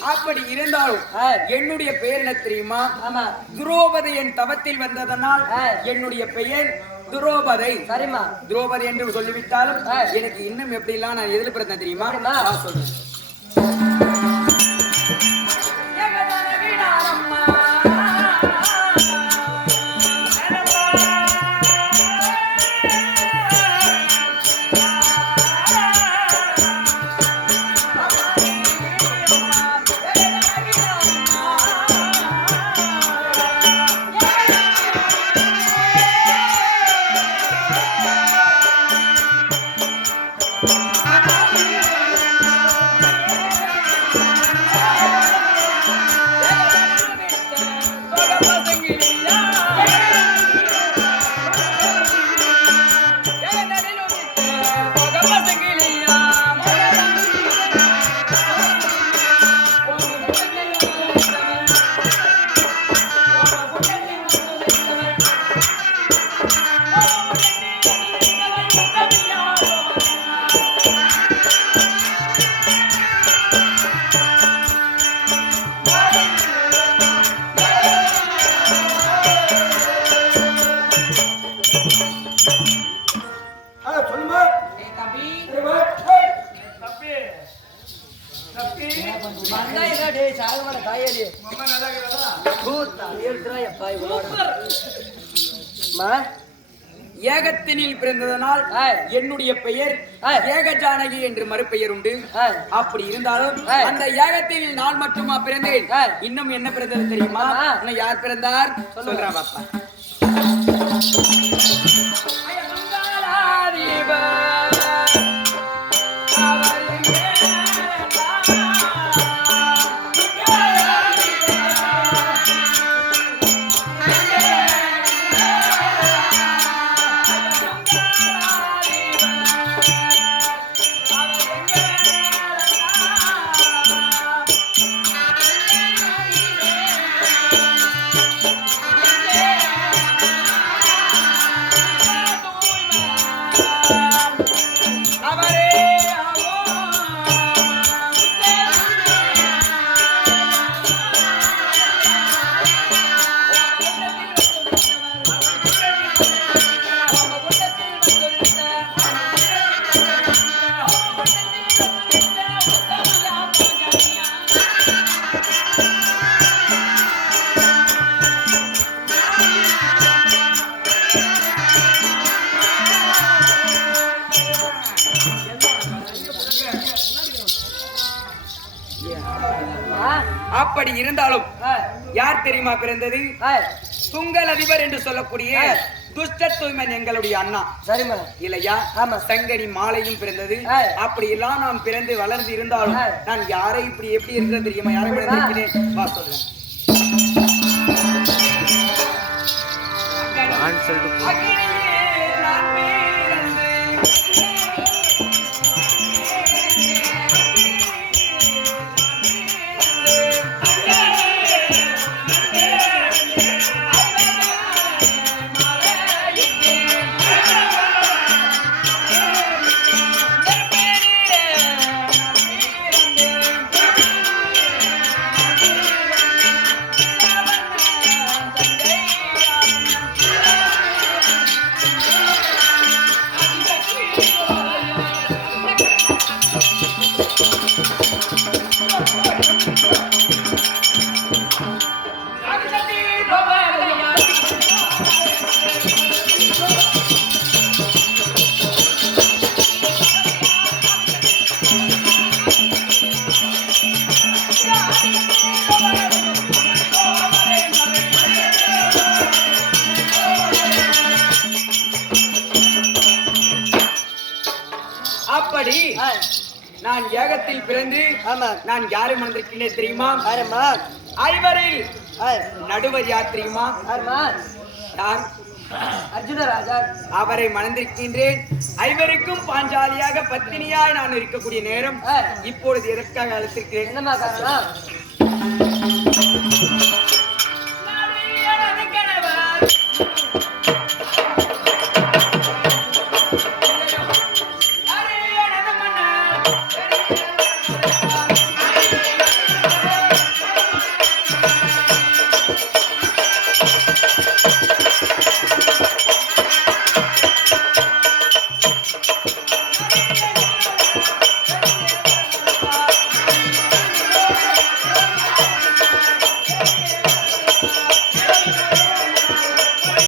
அப்படி இருந்தாலும். என்னுடைய பெயர் என்ன தெரியுமா? ஆமா. துரோபதை என் தவத்தில் வந்ததனால். என்னுடைய பெயர் துரோபதை. சரிம்மா. துரோபதி என்று சொல்லிவிட்டாலும். எனக்கு இன்னும் எப்படி எல்லாம் நான் பிறந்தேன் தெரியுமா? சொல்றேன் ஏகத்தினில் பிறந்ததனால். என்னுடைய பெயர் ஆ. ஏகஜானகி என்று மறுபெயர் உண்டு. அப்படி இருந்தாலும். அந்த ஏகத்தில் நான் மட்டுமா பிறந்தேன். இன்னும் என்ன பிறந்தது தெரியுமா? யார் பிறந்தார்? சொல்றேன் பாப்பா. அப்படி இருந்தாலும் யார் தெரியுமா பிறந்தது? துங்கல் அதிபர் என்று சொல்லக்கூடிய துஷ்ட தூய்மன் எங்களுடைய அண்ணா. சரிம்மா இல்லையா? ஆமா. சங்கடி மாலையும் பிறந்தது. அப்படி எல்லாம் நான் பிறந்து வளர்ந்து இருந்தாலும். நான் யாரை இப்படி எப்படி இருக்கிறது தெரியுமா? யாரை? பிறந்திருக்கிறேன்? வா சொல்றேன் அக்கினியே அப்படி நான் ஏகத்தில் பிறந்து ஆமா. நான் யாரை மணந்திருக்கிறேன் தெரியுமா? யாரம்மா ஐவரில் நடுவர் யார் தெரியுமா? யாரும்மா யார்? அர்ஜுன ராஜா. அவரை மணந்திருக்கின்றேன் ஐவருக்கும் பாஞ்சாலியாக பத்தினியாய் நான் இருக்கக்கூடிய நேரம். இப்பொழுது எதற்காக அழைத்திருக்கிறேன்? என்னம்மா காரணம்?